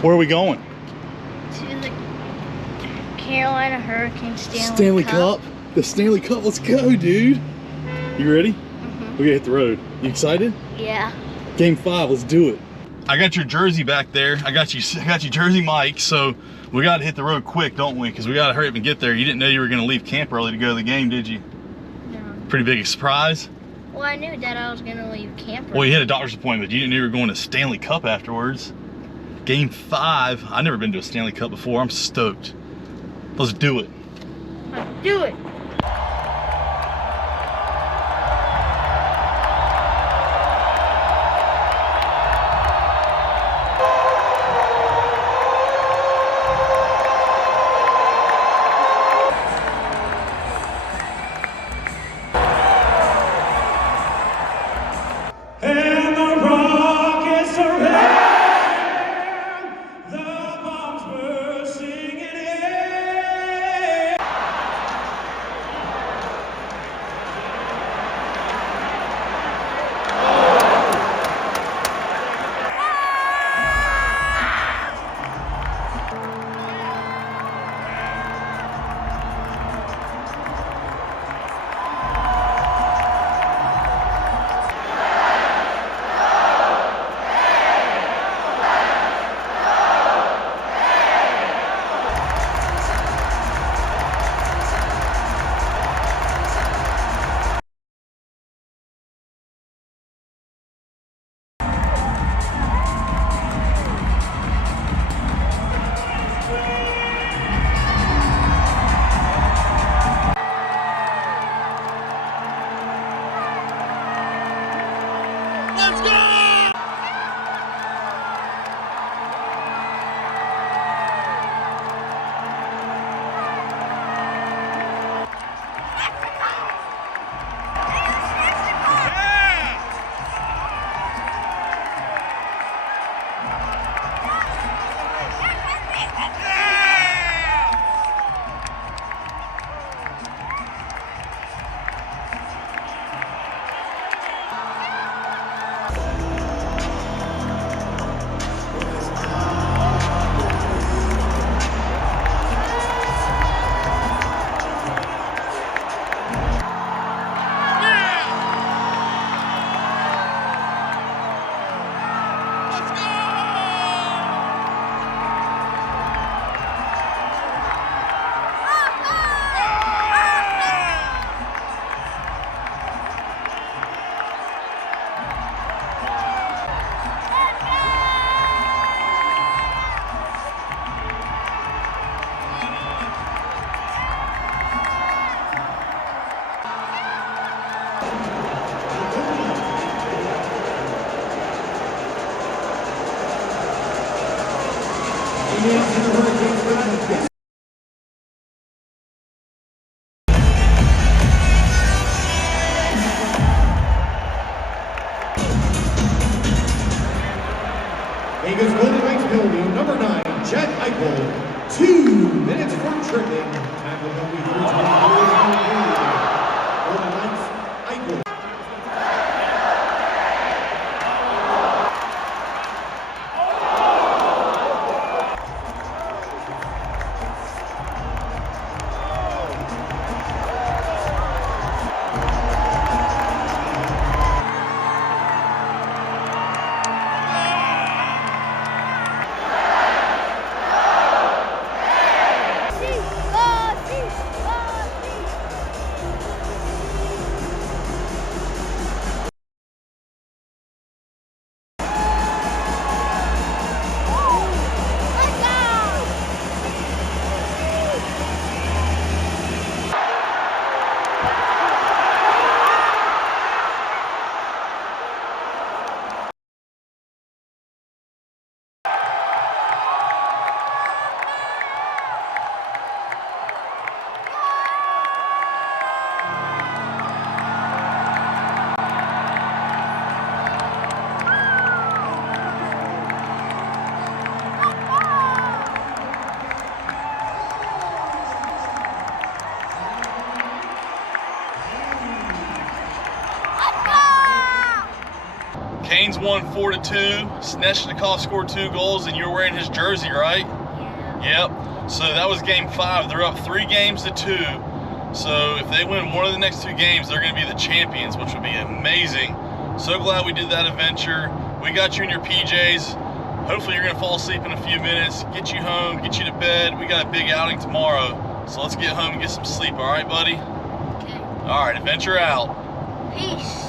Where are we going? To the Carolina Hurricane Stanley Cup. The Stanley Cup. Let's go, dude. You ready? Mm-hmm. We gotta hit the road. You excited? Yeah. Game 5. Let's do it. I got your jersey back there. I got you Jersey Mike. So we gotta hit the road quick, don't we? Because we gotta hurry up and get there. You didn't know you were gonna leave camp early to go to the game, did you? No. Pretty big surprise. Well, I knew that I was gonna leave camp. Well, you had a doctor's appointment. You didn't know you were going to Stanley Cup afterwards. Game 5. I've never been to a Stanley Cup before. I'm stoked. Let's do it. Let's do it. And the rockets are red, the bombs bursting in air. Vegas Golden Knights building, number 9, Jack Eichel. 2 minutes for tripping. Time will be 3:23. Golden Knights, Eichel. Go! Canes won 4-2. Svechnikov scored 2 goals, and you're wearing his jersey, right? Yeah. Yep. So that was game 5. They're up 3-2. So if they win one of the next 2 games, they're going to be the champions, which would be amazing. So glad we did that adventure. We got you in your PJs. Hopefully you're going to fall asleep in a few minutes, get you home, get you to bed. We got a big outing tomorrow, so let's get home and get some sleep. All right, buddy? Okay. All right, adventure out. Peace.